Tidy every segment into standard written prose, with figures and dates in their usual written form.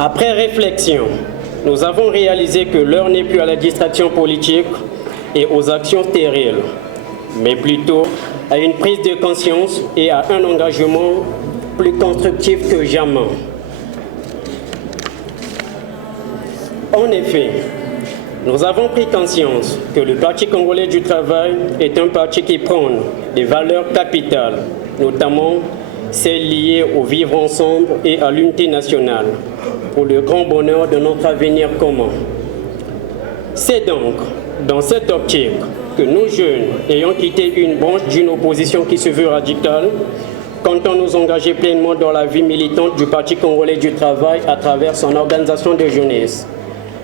Après réflexion, nous avons réalisé que l'heure n'est plus à la distraction politique et aux actions stériles, mais plutôt à une prise de conscience et à un engagement plus constructif que jamais. En effet, nous avons pris conscience que le Parti congolais du travail est un parti qui prône des valeurs capitales, notamment celles liées au vivre ensemble et à l'unité nationale, pour le grand bonheur de notre avenir commun. C'est donc dans cette optique que nous jeunes, ayant quitté une branche d'une opposition qui se veut radicale, comptons nous engager pleinement dans la vie militante du Parti congolais du travail à travers son organisation de jeunesse,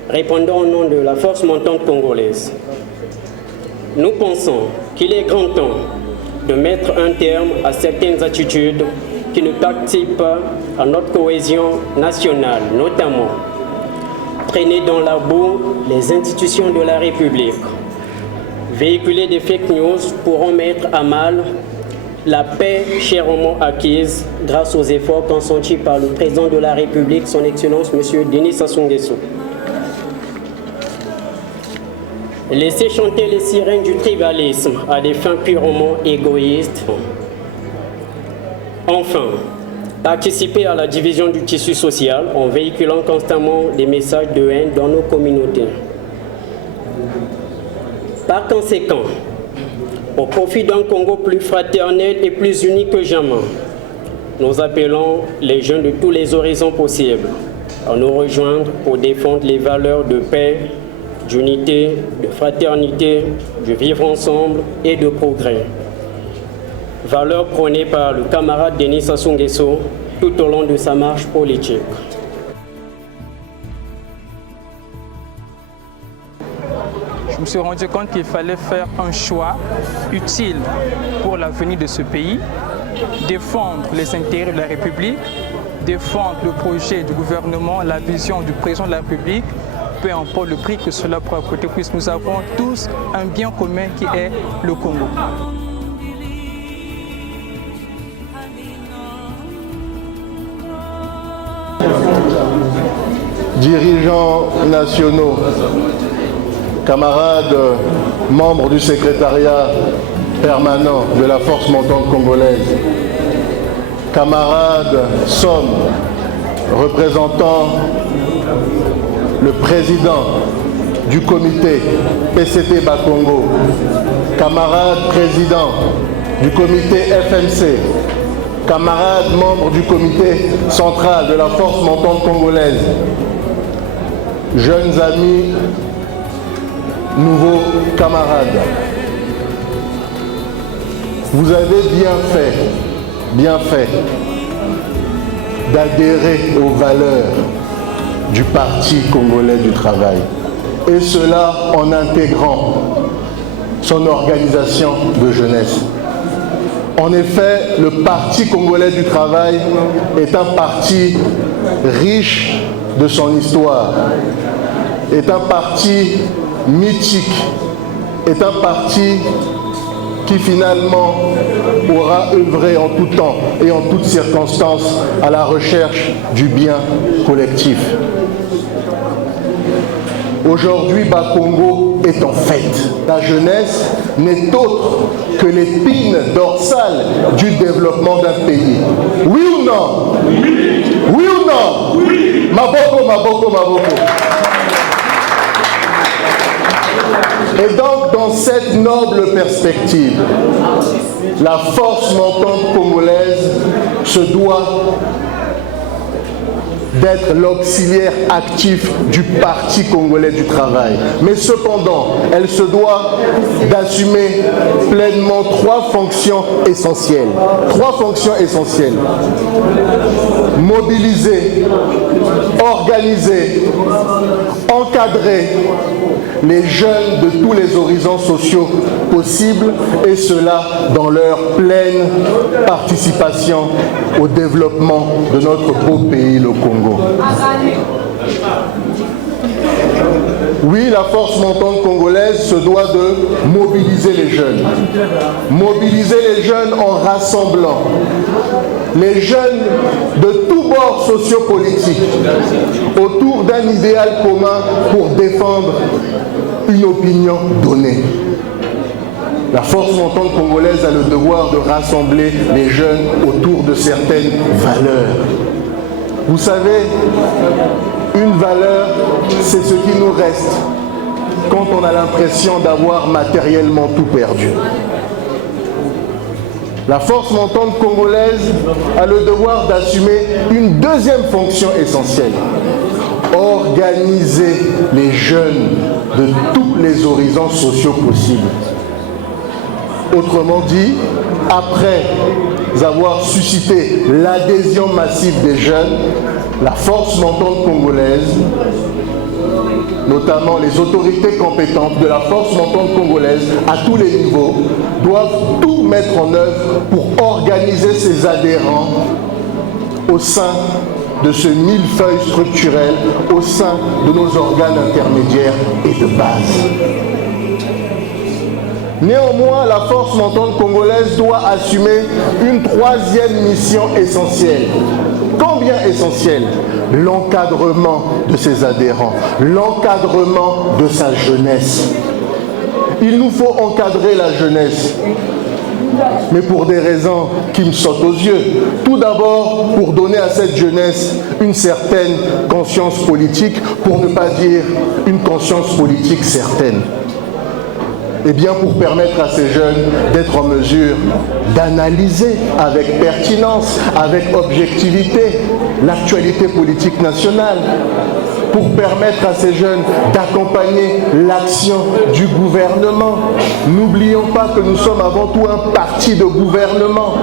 répondant au nom de la force montante congolaise. Nous pensons qu'il est grand temps de mettre un terme à certaines attitudes qui ne participent pas à notre cohésion nationale, notamment traîner dans la boue les institutions de la République. Véhiculer des fake news pourront mettre à mal la paix chèrement acquise grâce aux efforts consentis par le président de la République, son Excellence M. Denis Sassou Nguesso. Laisser chanter les sirènes du tribalisme à des fins purement égoïstes. Enfin, participer à la division du tissu social en véhiculant constamment des messages de haine dans nos communautés. Par conséquent, au profit d'un Congo plus fraternel et plus uni que jamais, nous appelons les jeunes de tous les horizons possibles à nous rejoindre pour défendre les valeurs de paix, d'unité, de fraternité, de vivre ensemble et de progrès. Valeurs prônées par le camarade Denis Sassou Nguesso tout au long de sa marche politique. Je me suis rendu compte qu'il fallait faire un choix utile pour l'avenir de ce pays, défendre les intérêts de la République, défendre le projet du gouvernement, la vision du président de la République, peu importe le prix que cela pourra coûter, puisque nous avons tous un bien commun qui est le Congo. Dirigeants nationaux, camarades membres du secrétariat permanent de la force montante congolaise, camarades SOM, représentant le président du comité PCT Bakongo, camarades président du comité FMC, camarades membres du comité central de la force montante congolaise, jeunes amis, nouveaux camarades. Vous avez bien fait d'adhérer aux valeurs du Parti congolais du travail. Et cela en intégrant son organisation de jeunesse. En effet, le Parti congolais du travail est un parti riche de son histoire, est un parti mythique, est un parti qui finalement aura œuvré en tout temps et en toutes circonstances à la recherche du bien collectif. Aujourd'hui, Bakongo est en fête. La jeunesse n'est autre que l'épine dorsale du développement d'un pays. Oui ou non? Oui. Oui ou non? Oui. Maboko, maboko, maboko. Et donc, dans cette noble perspective, la force montante congolaise se doit d'être l'auxiliaire actif du Parti congolais du travail. Mais cependant, elle se doit d'assumer pleinement trois fonctions essentielles. Trois fonctions essentielles. Mobiliser, organiser, encadrer les jeunes de tous les horizons sociaux possibles, et cela dans leur pleine participation au développement de notre beau pays, le Congo. Oui, la force montante congolaise se doit de mobiliser les jeunes. Mobiliser les jeunes en rassemblant les jeunes de tous bords sociopolitiques autour d'un idéal commun pour défendre une opinion donnée. La force montante congolaise a le devoir de rassembler les jeunes autour de certaines valeurs. Vous savez, une valeur, c'est ce qui nous reste quand on a l'impression d'avoir matériellement tout perdu. La force montante congolaise a le devoir d'assumer une deuxième fonction essentielle: organiser les jeunes de tous les horizons sociaux possibles. Autrement dit, après avoir suscité l'adhésion massive des jeunes, la force montante congolaise, notamment les autorités compétentes de la force montante congolaise à tous les niveaux, doivent tout mettre en œuvre pour organiser ses adhérents au sein de ce millefeuille structurel, au sein de nos organes intermédiaires et de base. Néanmoins, la force montante congolaise doit assumer une troisième mission essentielle. Combien essentielle? L'encadrement de ses adhérents, l'encadrement de sa jeunesse. Il nous faut encadrer la jeunesse, mais pour des raisons qui me sautent aux yeux. Tout d'abord, pour donner à cette jeunesse une certaine conscience politique, pour ne pas dire une conscience politique certaine. Et bien pour permettre à ces jeunes d'être en mesure d'analyser avec pertinence, avec objectivité, l'actualité politique nationale, pour permettre à ces jeunes d'accompagner l'action du gouvernement. N'oublions pas que nous sommes avant tout un parti de gouvernement.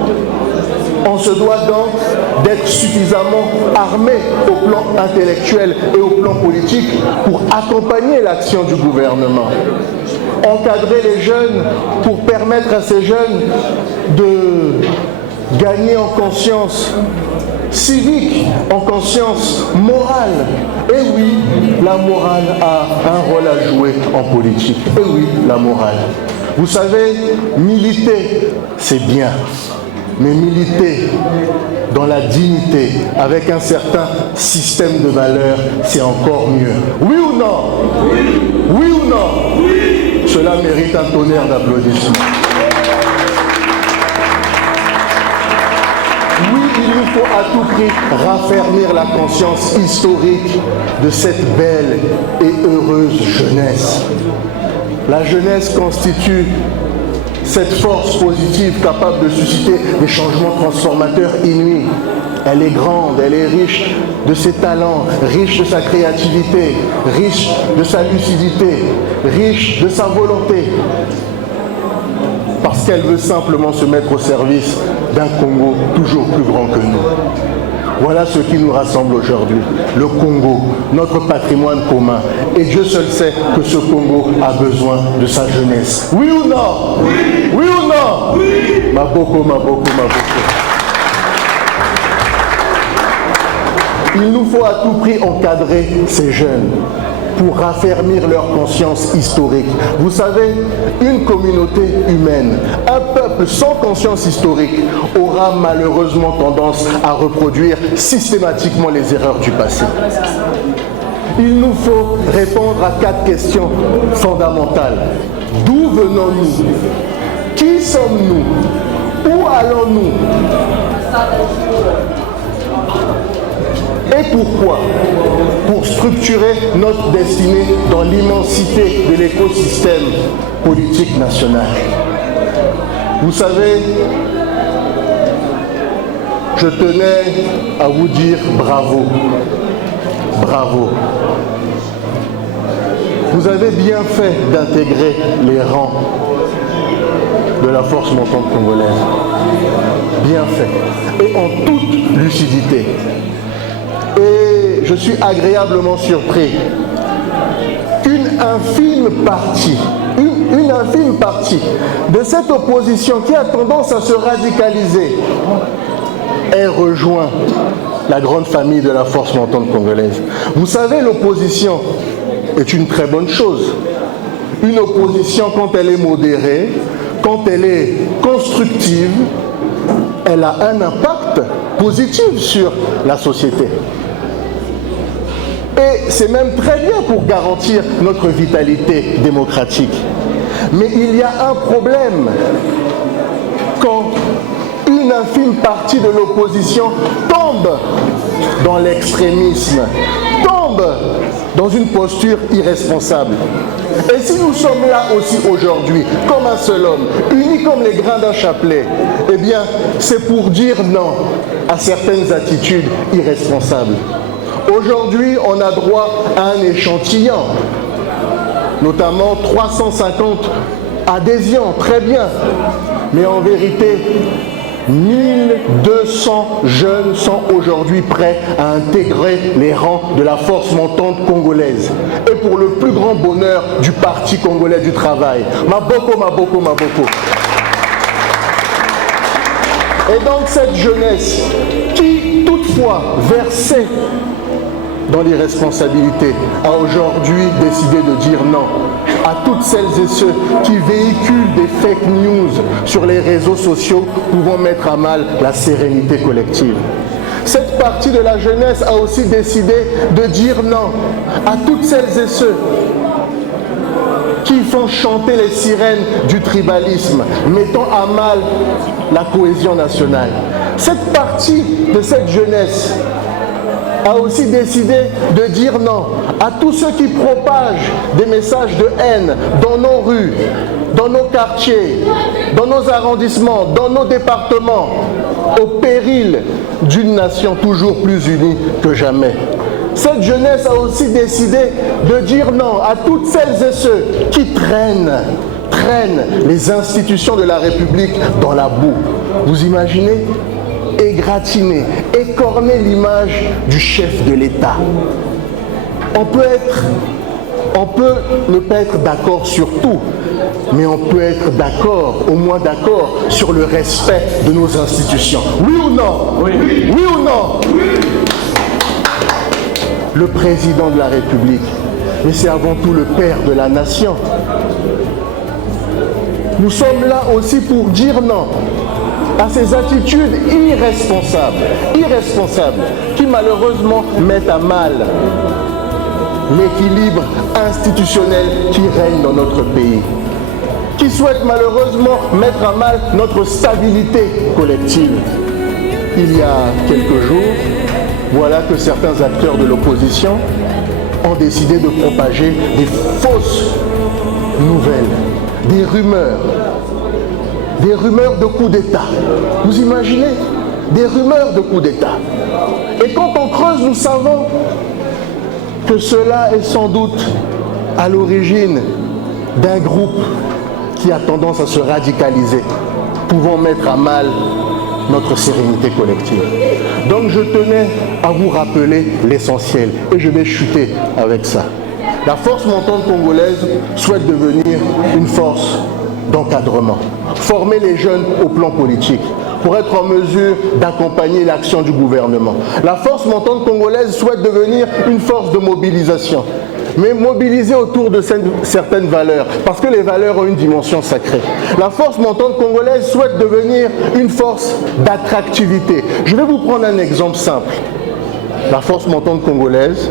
On se doit donc d'être suffisamment armé au plan intellectuel et au plan politique pour accompagner l'action du gouvernement. Encadrer les jeunes pour permettre à ces jeunes de gagner en conscience civique, en conscience morale. Et oui, la morale a un rôle à jouer en politique. Et oui, la morale. Vous savez, militer, c'est bien. Mais militer dans la dignité, avec un certain système de valeurs, c'est encore mieux. Oui ou non? Oui. Oui ou non? Oui. Cela mérite un tonnerre d'applaudissements. Oui, il nous faut à tout prix raffermir la conscience historique de cette belle et heureuse jeunesse. La jeunesse constitue cette force positive capable de susciter des changements transformateurs inouïs. Elle est grande, elle est riche de ses talents, riche de sa créativité, riche de sa lucidité, riche de sa volonté. Parce qu'elle veut simplement se mettre au service d'un Congo toujours plus grand que nous. Voilà ce qui nous rassemble aujourd'hui, le Congo, notre patrimoine commun. Et Dieu seul sait que ce Congo a besoin de sa jeunesse. Oui ou non? Oui. Oui ou non? Oui. Maboko, maboko, maboko. Il nous faut à tout prix encadrer ces jeunes pour raffermir leur conscience historique. Vous savez, une communauté humaine, un peuple sans conscience historique aura malheureusement tendance à reproduire systématiquement les erreurs du passé. Il nous faut répondre à 4 questions fondamentales. D'où venons-nous? Qui sommes-nous? Où allons-nous? Et pourquoi? Pour structurer notre destinée dans l'immensité de l'écosystème politique national. Vous savez, je tenais à vous dire bravo. Bravo. Vous avez bien fait d'intégrer les rangs de la force montante congolaise. Bien fait. Et en toute lucidité. Et je suis agréablement surpris qu'une infime partie de cette opposition qui a tendance à se radicaliser ait rejoint la grande famille de la force montante congolaise. Vous savez, l'opposition est une très bonne chose. Une opposition, quand elle est modérée, quand elle est constructive, elle a un impact positive sur la société. Et c'est même très bien pour garantir notre vitalité démocratique. Mais il y a un problème quand une infime partie de l'opposition tombe dans l'extrémisme, tombe dans une posture irresponsable. Et si nous sommes là aussi aujourd'hui, comme un seul homme, unis comme les grains d'un chapelet, eh bien, c'est pour dire non à certaines attitudes irresponsables. Aujourd'hui, on a droit à un échantillon, notamment 350 adhésions, très bien. Mais en vérité, 1200 jeunes sont aujourd'hui prêts à intégrer les rangs de la force montante congolaise. Et pour le plus grand bonheur du Parti congolais du travail. Maboko, maboko, maboko. Et donc cette jeunesse qui, toutefois, versée dans l'irresponsabilité, a aujourd'hui décidé de dire non à toutes celles et ceux qui véhiculent des fake news sur les réseaux sociaux pouvant mettre à mal la sérénité collective. Cette partie de la jeunesse a aussi décidé de dire non à toutes celles et ceux qui font chanter les sirènes du tribalisme, mettant à mal la cohésion nationale. Cette partie de cette jeunesse a aussi décidé de dire non à tous ceux qui propagent des messages de haine dans nos rues, dans nos quartiers, dans nos arrondissements, dans nos départements, au péril d'une nation toujours plus unie que jamais. Cette jeunesse a aussi décidé de dire non à toutes celles et ceux qui traînent les institutions de la République dans la boue. Vous imaginez ? Égratigner, écorner l'image du chef de l'État. On peut ne pas être d'accord sur tout, mais on peut être d'accord, au moins d'accord, sur le respect de nos institutions. Oui ou non? Oui, oui ou non? Oui. Le président de la République, mais c'est avant tout le père de la nation. Nous sommes là aussi pour dire non à ces attitudes irresponsables, qui malheureusement mettent à mal l'équilibre institutionnel qui règne dans notre pays, qui souhaitent malheureusement mettre à mal notre stabilité collective. Il y a quelques jours, voilà que certains acteurs de l'opposition ont décidé de propager des fausses nouvelles, des rumeurs de coup d'État. Vous imaginez? Des rumeurs de coup d'État. Et quand on creuse, nous savons que cela est sans doute à l'origine d'un groupe qui a tendance à se radicaliser, pouvant mettre à mal notre sérénité collective. Donc je tenais à vous rappeler l'essentiel, et je vais chuter avec ça. La force montante congolaise souhaite devenir une force d'encadrement, former les jeunes au plan politique pour être en mesure d'accompagner l'action du gouvernement. La force montante congolaise souhaite devenir une force de mobilisation, mais mobilisée autour de certaines valeurs, parce que les valeurs ont une dimension sacrée. La force montante congolaise souhaite devenir une force d'attractivité. Je vais vous prendre un exemple simple. La force montante congolaise,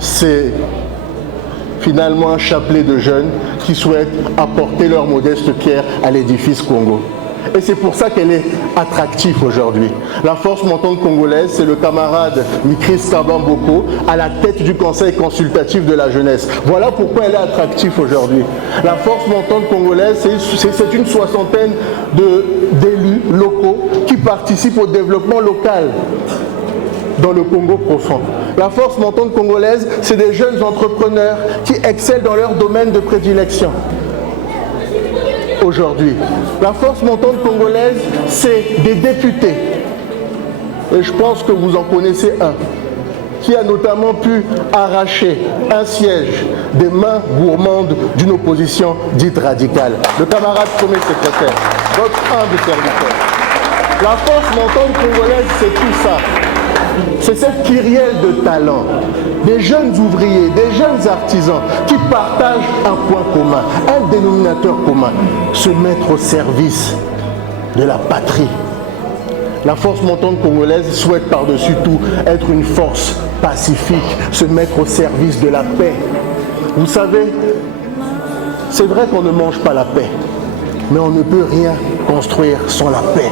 c'est finalement un chapelet de jeunes qui souhaitent apporter leur modeste pierre à l'édifice Congo. Et c'est pour ça qu'elle est attractive aujourd'hui. La force montante congolaise, c'est le camarade Mikris Kabamboko à la tête du conseil consultatif de la jeunesse. Voilà pourquoi elle est attractive aujourd'hui. La force montante congolaise, c'est une soixantaine d'élus locaux qui participent au développement local dans le Congo profond. La force montante congolaise, c'est des jeunes entrepreneurs qui excellent dans leur domaine de prédilection. Aujourd'hui, la force montante congolaise, c'est des députés. Et je pense que vous en connaissez un, qui a notamment pu arracher un siège des mains gourmandes d'une opposition dite radicale. Le camarade premier secrétaire, votre humble serviteur. La force montante congolaise, c'est tout ça. C'est cette kyrielle de talents, des jeunes ouvriers, des jeunes artisans qui partagent un point commun, un dénominateur commun, se mettre au service de la patrie. La force montante congolaise souhaite par-dessus tout être une force pacifique, se mettre au service de la paix. Vous savez, c'est vrai qu'on ne mange pas la paix, mais on ne peut rien construire sans la paix.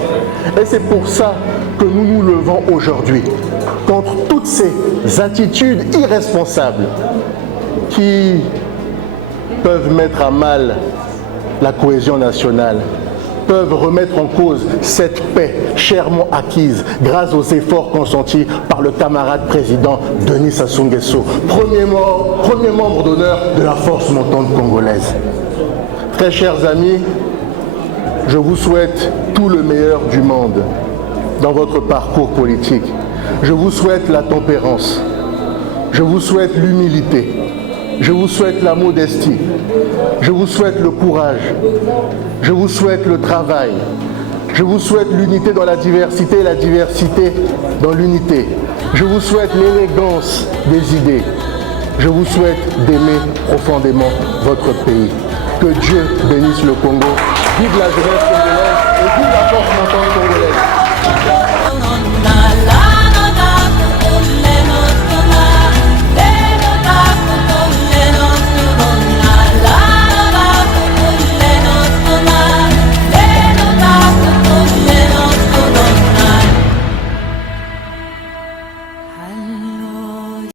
Et c'est pour ça que nous nous levons aujourd'hui contre toutes ces attitudes irresponsables qui peuvent mettre à mal la cohésion nationale, peuvent remettre en cause cette paix chèrement acquise grâce aux efforts consentis par le camarade président Denis Sassou Nguesso, premier membre d'honneur de la force montante congolaise. Très chers amis, je vous souhaite tout le meilleur du monde dans votre parcours politique. Je vous souhaite la tempérance, je vous souhaite l'humilité, je vous souhaite la modestie, je vous souhaite le courage, je vous souhaite le travail, je vous souhaite l'unité dans la diversité et la diversité dans l'unité. Je vous souhaite l'élégance des idées. Je vous souhaite d'aimer profondément votre pays. Que Dieu bénisse le Congo. Vive la jeunesse.